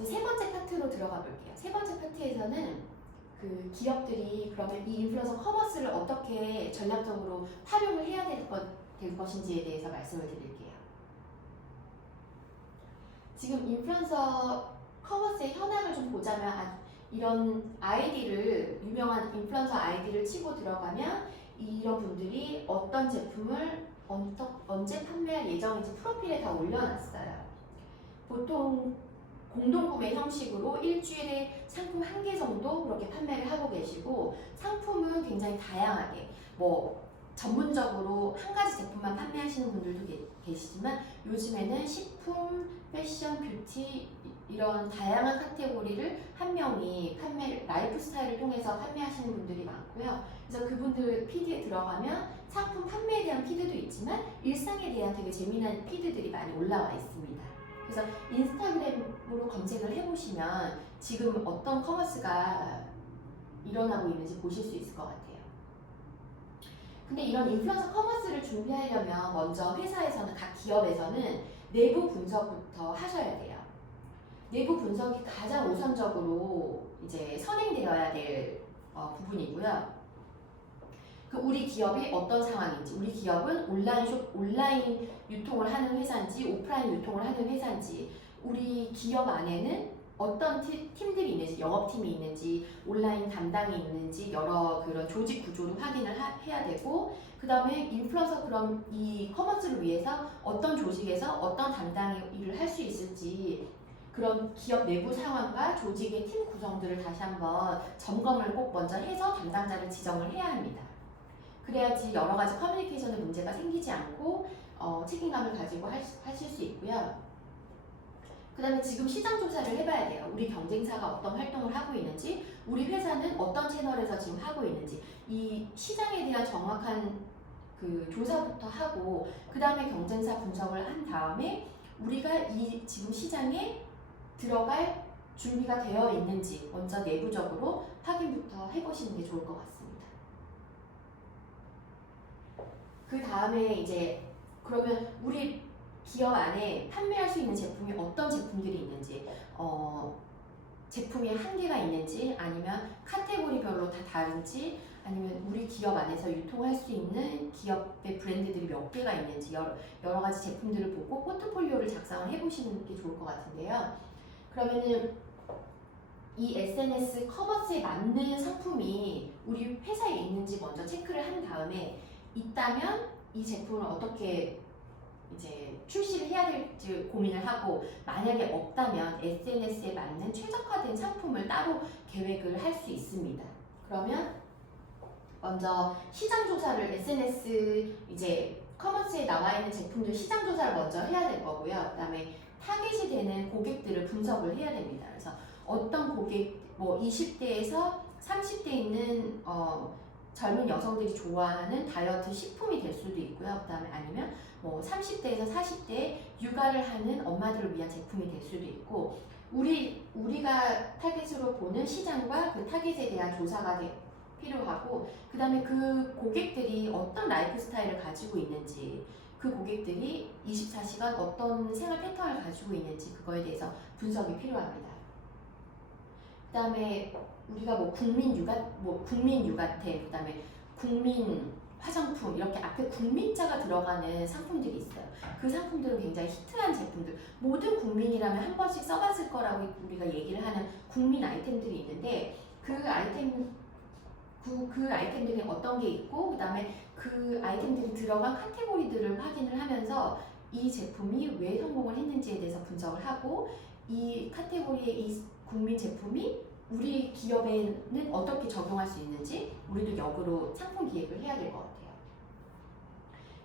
이제 세 번째 파트로 들어가 볼게요. 세 번째 파트에서는 그 기업들이 그러면 이 인플루언서 커머스를 어떻게 전략적으로 활용을 해야 될 것인지에 대해서 말씀을 드릴게요. 지금 인플루언서 커머스의 현황을 좀 보자면 이런 아이디를 유명한 인플루언서 아이디를 치고 들어가면 이런 분들이 어떤 제품을 언제 판매할 예정인지 프로필에 다 올려놨어요. 보통 공동구매 형식으로 일주일에 상품 1개 정도 그렇게 판매를 하고 계시고 상품은 굉장히 다양하게 뭐 전문적으로 한 가지 제품만 판매하시는 분들도 계시지만 요즘에는 식품, 패션, 뷰티 이런 다양한 카테고리를 한 명이 라이프 스타일을 통해서 판매하시는 분들이 많고요. 그래서 그분들 피드에 들어가면 상품 판매에 대한 피드도 있지만 일상에 대한 되게 재미난 피드들이 많이 올라와 있습니다. 그래서 인스타그램으로 검색을 해보시면 지금 어떤 커머스가 일어나고 있는지 보실 수 있을 것 같아요. 근데 이런 인플루언서 커머스를 준비하려면 먼저 회사에서는, 각 기업에서는 내부 분석부터 하셔야 돼요. 내부 분석이 가장 우선적으로 이제 선행되어야 될 부분이고요. 우리 기업이 어떤 상황인지, 우리 기업은 온라인 유통을 하는 회사인지 오프라인 유통을 하는 회사인지, 우리 기업 안에는 어떤 팀들이 있는지, 영업팀이 있는지, 온라인 담당이 있는지 여러 그런 조직 구조를 확인을 해야 되고, 그 다음에 인플루언서 그럼 이 커머스를 위해서 어떤 조직에서 어떤 담당이 일을 할 수 있을지 그런 기업 내부 상황과 조직의 팀 구성들을 다시 한번 점검을 꼭 먼저 해서 담당자를 지정을 해야 합니다. 그래야지 여러 가지 커뮤니케이션에 문제가 생기지 않고 책임감을 가지고 하실 수 있고요. 그 다음에 지금 시장 조사를 해봐야 돼요. 우리 경쟁사가 어떤 활동을 하고 있는지, 우리 회사는 어떤 채널에서 지금 하고 있는지, 이 시장에 대한 정확한 그 조사부터 하고, 그 다음에 경쟁사 분석을 한 다음에 우리가 이 지금 시장에 들어갈 준비가 되어 있는지 먼저 내부적으로 확인부터 해보시는 게 좋을 것 같습니다. 그 다음에 이제 그러면 우리 기업 안에 판매할 수 있는 제품이 어떤 제품들이 있는지, 제품이 한계가 있는지, 아니면 카테고리별로 다 다른지, 아니면 우리 기업 안에서 유통할 수 있는 기업의 브랜드들이 몇 개가 있는지 여러 가지 제품들을 보고 포트폴리오를 작성을 해보시는 게 좋을 것 같은데요. 그러면은 이 SNS 커머스에 맞는 상품이 우리 회사에 있는지 먼저 체크를 한 다음에 있다면 이 제품을 어떻게 이제 출시를 해야 될지 고민을 하고, 만약에 없다면 SNS에 맞는 최적화된 상품을 따로 계획을 할 수 있습니다. 그러면 먼저 시장 조사를 SNS 이제 커머스에 나와 있는 제품들 시장 조사를 먼저 해야 될 거고요. 그다음에 타겟이 되는 고객들을 분석을 해야 됩니다. 그래서 어떤 고객, 뭐 20대에서 30대 있는 젊은 여성들이 좋아하는 다이어트 식품이 될 수도 있고요. 그 다음에 아니면 뭐 30대에서 40대 육아를 하는 엄마들을 위한 제품이 될 수도 있고, 우리가 타겟으로 보는 시장과 그 타겟에 대한 조사가 필요하고, 그 다음에 그 고객들이 어떤 라이프 스타일을 가지고 있는지, 그 고객들이 24시간 어떤 생활 패턴을 가지고 있는지 그거에 대해서 분석이 필요합니다. 그 다음에 우리가 뭐 국민 육아템, 그 다음에 국민 화장품, 이렇게 앞에 국민자가 들어가는 상품들이 있어요. 그 상품들은 굉장히 히트한 제품들, 모든 국민이라면 한 번씩 써봤을 거라고 우리가 얘기를 하는 국민 아이템들이 있는데, 그 아이템들이 어떤 게 있고, 그 다음에 그 아이템들이 들어간 카테고리들을 확인을 하면서 이 제품이 왜 성공을 했는지에 대해서 분석을 하고, 이 카테고리의 이 국민 제품이 우리 기업에는 어떻게 적용할 수 있는지 우리도 역으로 상품 기획을 해야 될 것 같아요.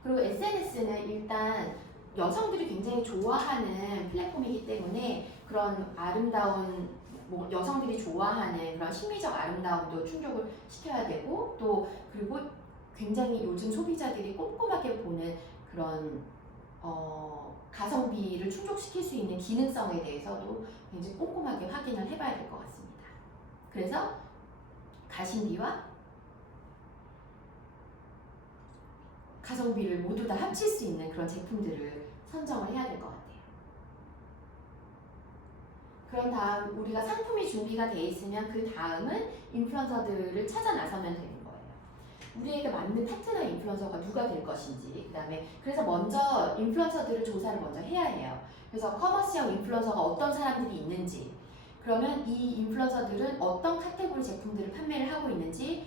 그리고 SNS는 일단 여성들이 굉장히 좋아하는 플랫폼이기 때문에 그런 아름다운, 뭐 여성들이 좋아하는 그런 심미적 아름다움도 충족을 시켜야 되고, 또 그리고 굉장히 요즘 소비자들이 꼼꼼하게 보는 그런 가성비를 충족시킬 수 있는 기능성에 대해서도 굉장히 꼼꼼하게 확인을 해봐야 될 것 같습니다. 그래서 가심비와 가성비를 모두 다 합칠 수 있는 그런 제품들을 선정을 해야 될 것 같아요. 그런 다음 우리가 상품이 준비가 돼 있으면 그 다음은 인플루언서들을 찾아 나서면 되는 거예요. 우리에게 맞는 파트너 인플루언서가 누가 될 것인지, 그 다음에 그래서 먼저 인플루언서들을 조사를 먼저 해야 해요. 그래서 커머스형 인플루언서가 어떤 사람들이 있는지, 그러면 이 인플루언서들은 어떤 카테고리 제품들을 판매를 하고 있는지,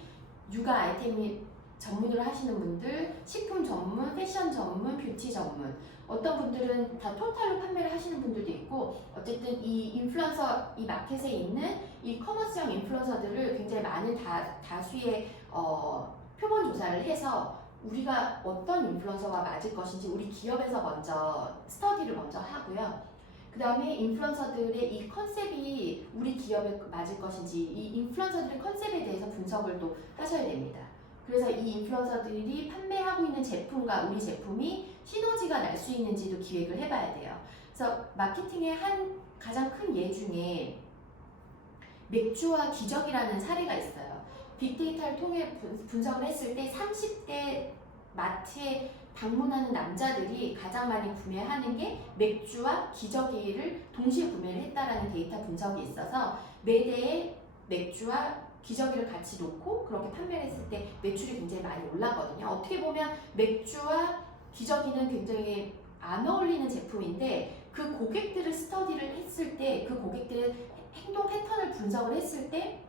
육아 아이템이 전문으로 하시는 분들, 식품 전문, 패션 전문, 뷰티 전문, 어떤 분들은 다 토탈로 판매를 하시는 분들도 있고, 어쨌든 이 인플루언서, 이 마켓에 있는 이 커머스형 인플루언서들을 굉장히 많은 다수의 표본 조사를 해서 우리가 어떤 인플루언서가 맞을 것인지 우리 기업에서 먼저 스터디를 먼저 하고요. 그 다음에 인플루언서들의 이 컨셉이 우리 기업에 맞을 것인지 이 인플루언서들의 컨셉에 대해서 분석을 또 하셔야 됩니다. 그래서 이 인플루언서들이 판매하고 있는 제품과 우리 제품이 시너지가 날 수 있는지도 기획을 해봐야 돼요. 그래서 마케팅의 한 가장 큰 예 중에 맥주와 기적이라는 사례가 있어요. 빅데이터를 통해 분석을 했을 때 30대 마트에 방문하는 남자들이 가장 많이 구매하는 게 맥주와 기저귀를 동시에 구매를 했다라는 데이터 분석이 있어서 매대에 맥주와 기저귀를 같이 놓고 그렇게 판매를 했을 때 매출이 굉장히 많이 올라거든요. 어떻게 보면 맥주와 기저귀는 굉장히 안 어울리는 제품인데 그 고객들을 스터디를 했을 때 그 고객들의 행동 패턴을 분석을 했을 때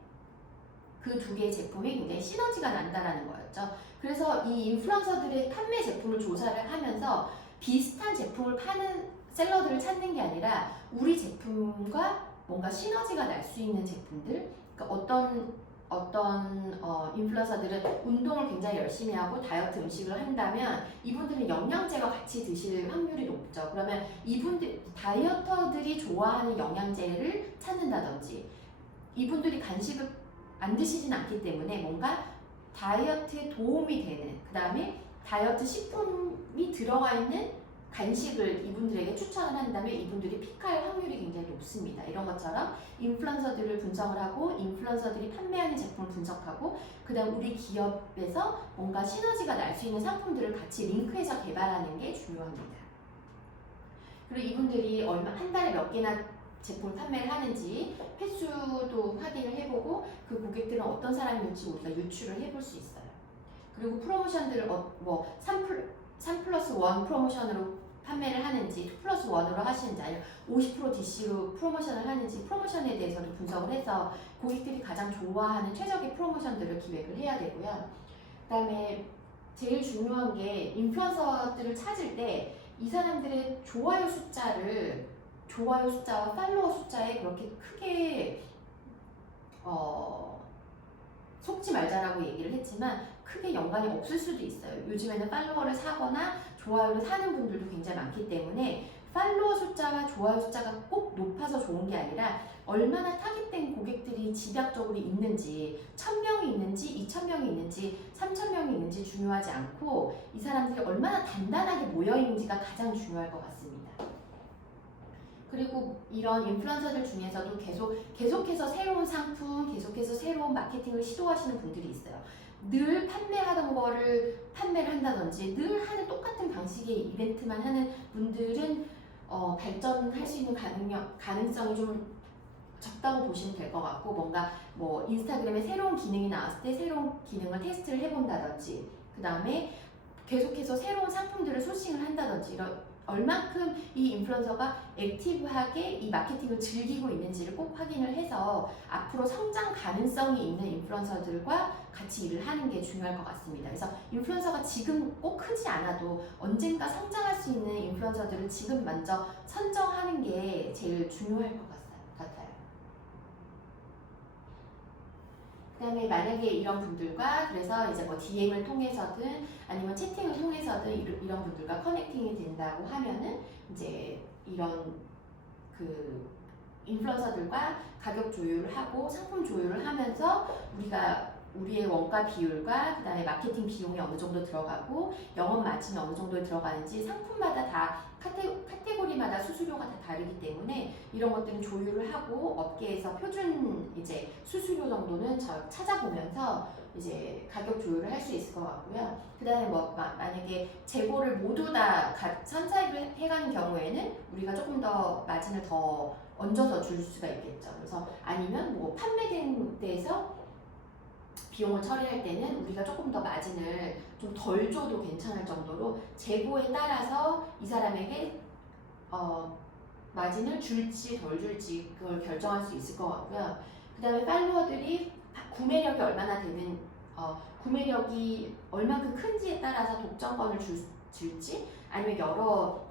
그 두 개의 제품이 굉장히 시너지가 난다라는 거였죠. 그래서 이 인플루언서들의 판매 제품을 조사를 하면서 비슷한 제품을 파는 셀러들을 찾는 게 아니라 우리 제품과 뭔가 시너지가 날 수 있는 제품들, 그러니까 어떤 인플루언서들은 운동을 굉장히 열심히 하고 다이어트 음식을 한다면 이분들은 영양제와 같이 드실 확률이 높죠. 그러면 이분들 다이어터들이 좋아하는 영양제를 찾는다든지 이분들이 간식을 안 드시진 않기 때문에 뭔가 다이어트에 도움이 되는, 그 다음에 다이어트 식품이 들어가 있는 간식을 이분들에게 추천을 한다면 이분들이 픽할 확률이 굉장히 높습니다. 이런 것처럼 인플루언서들을 분석을 하고 인플루언서들이 판매하는 제품을 분석하고 그 다음 우리 기업에서 뭔가 시너지가 날 수 있는 상품들을 같이 링크해서 개발하는 게 중요합니다. 그리고 이분들이 한 달에 몇 개나 제품을 판매를 하는지 횟수도 확인을 해보고 그 고객들은 어떤 사람인지 우리가 유추를 해볼 수 있어요. 그리고 프로모션들을 3+1 프로모션으로 판매를 하는지 2+1으로 하시는지 아니면 50% DC로 프로모션을 하는지 프로모션에 대해서도 분석을 해서 고객들이 가장 좋아하는 최적의 프로모션들을 기획을 해야 되고요. 그 다음에 제일 중요한 게 인플루언서들을 찾을 때 이 사람들의 좋아요 숫자와 팔로워 숫자에 그렇게 크게 속지 말자라고 얘기를 했지만 크게 연관이 없을 수도 있어요. 요즘에는 팔로워를 사거나 좋아요를 사는 분들도 굉장히 많기 때문에 팔로워 숫자와 좋아요 숫자가 꼭 높아서 좋은 게 아니라 얼마나 타깃된 고객들이 집약적으로 있는지 1000명이 있는지 2000명이 있는지 3000명이 있는지 중요하지 않고 이 사람들이 얼마나 단단하게 모여있는지가 가장 중요할 것 같습니다. 그리고 이런 인플루언서들 중에서도 계속해서 새로운 상품, 계속해서 새로운 마케팅을 시도하시는 분들이 있어요. 늘 판매하던 거를 판매를 한다든지 늘 하는 똑같은 방식의 이벤트만 하는 분들은 발전할 수 있는 가능성이 좀 적다고 보시면 될 것 같고 뭔가 뭐 인스타그램에 새로운 기능이 나왔을 때 새로운 기능을 테스트를 해본다든지 그 다음에 계속해서 새로운 상품들을 소싱을 한다든지 얼만큼 이 인플루언서가 액티브하게 이 마케팅을 즐기고 있는지를 꼭 확인을 해서 앞으로 성장 가능성이 있는 인플루언서들과 같이 일을 하는 게 중요할 것 같습니다. 그래서 인플루언서가 지금 꼭 크지 않아도 언젠가 성장할 수 있는 인플루언서들을 지금 먼저 선정하는 게 제일 중요할 것 같아요. 그 다음에 만약에 이런 분들과 그래서 이제 뭐 DM을 통해서든 아니면 채팅을 통해서든 이런 분들과 커넥팅이 된다고 하면은 이제 이런 그 인플루언서들과 가격 조율을 하고 상품 조율을 하면서 우리의 원가 비율과 그 다음에 마케팅 비용이 어느 정도 들어가고 영업 마진이 어느 정도 들어가는지 상품마다 다 카테고리마다 수수료가 다 다르기 때문에 이런 것들은 조율을 하고 업계에서 표준 이제 수수료 정도는 찾아보면서 이제 가격 조율을 할 수 있을 것 같고요. 그 다음에 뭐 만약에 재고를 모두 다 선사를 해가는 경우에는 우리가 조금 더 마진을 더 얹어서 줄 수가 있겠죠. 그래서 아니면 뭐 판매된 데에서 비용을 처리할 때는 우리가 조금 더 마진을 좀 덜 줘도 괜찮을 정도로 재고에 따라서 이 사람에게 마진을 줄지 덜 줄지 그걸 결정할 수 있을 것 같고요. 그 다음에 팔로워들이 구매력이 얼마나 되는 구매력이 얼만큼 큰지에 따라서 독점권을 줄지 아니면 여러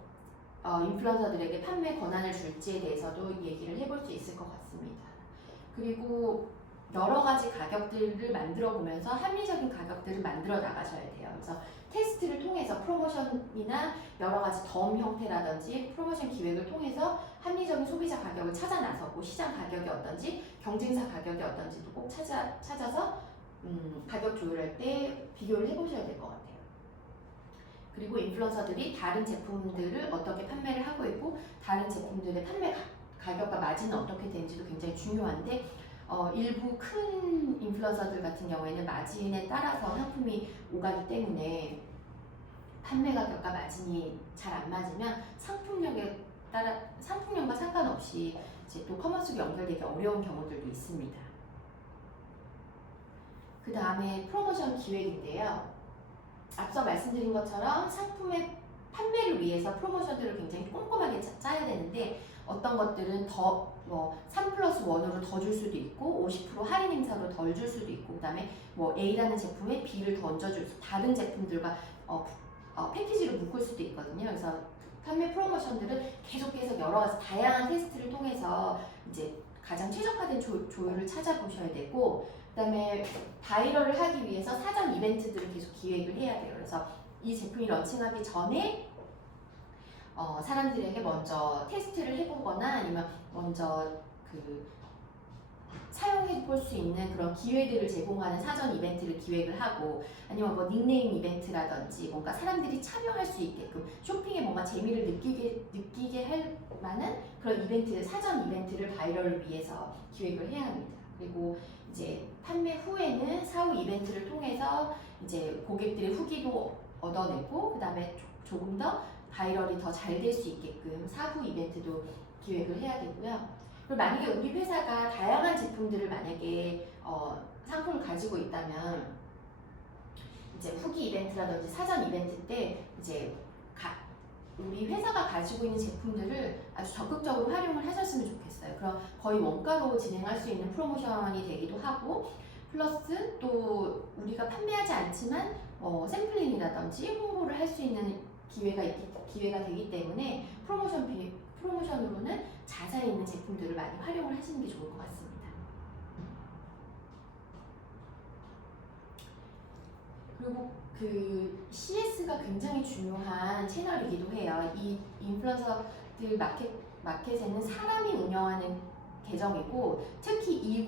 인플루언서들에게 판매 권한을 줄지에 대해서도 얘기를 해볼 수 있을 것 같습니다. 그리고 여러 가지 가격들을 만들어 보면서 합리적인 가격들을 만들어 나가셔야 돼요. 그래서 테스트를 통해서 프로모션이나 여러 가지 덤 형태라든지 프로모션 기획을 통해서 합리적인 소비자 가격을 찾아 나서고 시장 가격이 어떤지 경쟁사 가격이 어떤지도 꼭 찾아서 가격 조율할 때 비교를 해보셔야 될 것 같아요. 그리고 인플루언서들이 다른 제품들을 어떻게 판매를 하고 있고 다른 제품들의 판매 가격과 마진은 어떻게 되는지도 굉장히 중요한데 일부 큰 인플루언서들 같은 경우에는 마진에 따라서 상품이 오가기 때문에 판매 가격과 마진이 잘 안 맞으면 상품력과 상관없이 이제 또 커머스로 연결되기 어려운 경우들도 있습니다. 그 다음에 프로모션 기획인데요. 앞서 말씀드린 것처럼 상품의 판매를 위해서 프로모션들을 굉장히 꼼꼼하게 짜야 되는데 어떤 것들은 더 3+1으로 더 줄 수도 있고 50% 할인 행사로 덜 줄 수도 있고 그 다음에 A라는 제품에 B를 더 얹어줄 수 다른 제품들과 패키지를 묶을 수도 있거든요. 그래서 판매 프로모션들은 계속해서 여러 가지 다양한 테스트를 통해서 이제 가장 최적화된 조율을 찾아보셔야 되고 그 다음에 바이럴을 하기 위해서 사전 이벤트들을 계속 기획을 해야 돼요. 그래서 이 제품이 런칭하기 전에 사람들에게 먼저 테스트를 해보거나 아니면 먼저 사용해 볼 수 있는 그런 기회들을 제공하는 사전 이벤트를 기획을 하고 아니면 닉네임 이벤트라든지 뭔가 사람들이 참여할 수 있게끔 쇼핑에 뭔가 재미를 느끼게 할 만한 그런 사전 이벤트를 바이럴을 위해서 기획을 해야 합니다. 그리고 이제 판매 후에는 사후 이벤트를 통해서 이제 고객들의 후기도 얻어내고 그 다음에 조금 더 바이럴이 더 잘 될 수 있게끔 사후 이벤트도 기획을 해야 되고요. 그리고 만약에 우리 회사가 다양한 제품들을 만약에 상품을 가지고 있다면 이제 후기 이벤트라든지 사전 이벤트 때 이제 우리 회사가 가지고 있는 제품들을 아주 적극적으로 활용을 하셨으면 좋겠어요. 그럼 거의 원가로 진행할 수 있는 프로모션이 되기도 하고 플러스 또 우리가 판매하지 않지만 샘플링이라든지 홍보를 할 수 있는 기회가 되기 때문에 프로모션으로는 자사에 있는 제품들을 많이 활용을 하시는 게 좋을 것 같습니다. 그리고 CS가 굉장히 중요한 채널이기도 해요. 이 인플루언서들 마켓에는 사람이 운영하는 계정이고 특히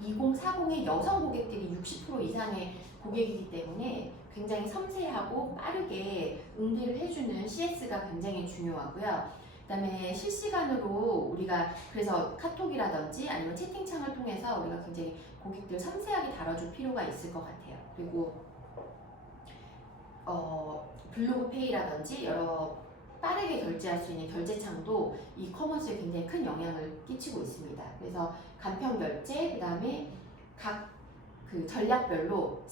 2040의 여성 고객들이 60% 이상의 고객이기 때문에 굉장히 섬세하고 빠르게 응대를 해주는 CS가 굉장히 중요하고요. 그 다음에 실시간으로 우리가 그래서 카톡이라든지 아니면 채팅창을 통해서 우리가 굉장히 고객들 섬세하게 다뤄줄 필요가 있을 것 같아요. 그리고 블로그페이라든지 여러 빠르게 결제할 수 있는 결제창도 이 커머스에 굉장히 큰 영향을 끼치고 있습니다. 그래서 간편 결제, 그 다음에 각 전략별로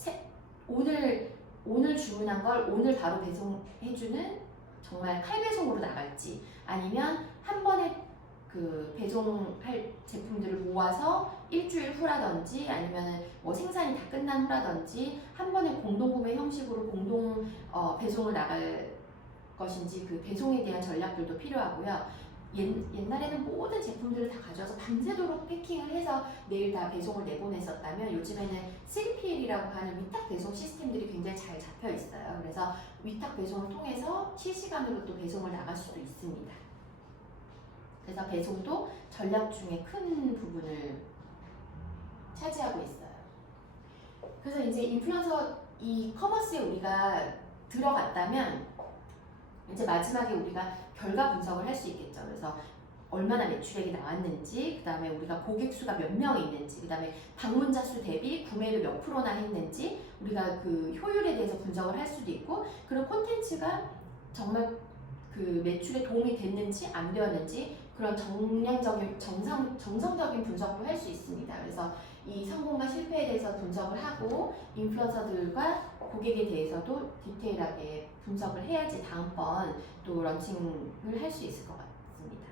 오늘 주문한 걸 오늘 바로 배송해주는 정말 칼배송으로 나갈지 아니면 한 번에 배송할 제품들을 모아서 일주일 후라든지 아니면 생산이 다 끝난 후라든지 한 번에 공동구매 형식으로 공동 배송을 나갈 것인지 그 배송에 대한 전략들도 필요하고요. 옛날에는 모든 제품들을 다 가져와서 밤새도록 패킹을 해서 내일 다 배송을 내보냈었다면 요즘에는 3PL이라고 하는 위탁 배송 시스템들이 굉장히 잘 잡혀 있어요. 그래서 위탁 배송을 통해서 실시간으로 또 배송을 나갈 수도 있습니다. 그래서 배송도 전략 중에 큰 부분을 차지하고 있어요. 그래서 이제 인플루언서 이 커머스에 우리가 들어갔다면 이제 마지막에 우리가 결과 분석을 할 수 있겠죠. 그래서 얼마나 매출액이 나왔는지, 그 다음에 우리가 고객 수가 몇 명 있는지, 그 다음에 방문자 수 대비 구매를 몇 프로나 했는지, 우리가 효율에 대해서 분석을 할 수도 있고, 그런 콘텐츠가 정말 매출에 도움이 됐는지 안 되었는지 그런 정량적인 정성적인 분석도 할 수 있습니다. 그래서 이 성공과 실패에 대해서 분석을 하고 인플루언서들과 고객에 대해서도 디테일하게 분석을 해야지 다음번 또 런칭을 할 수 있을 것 같습니다.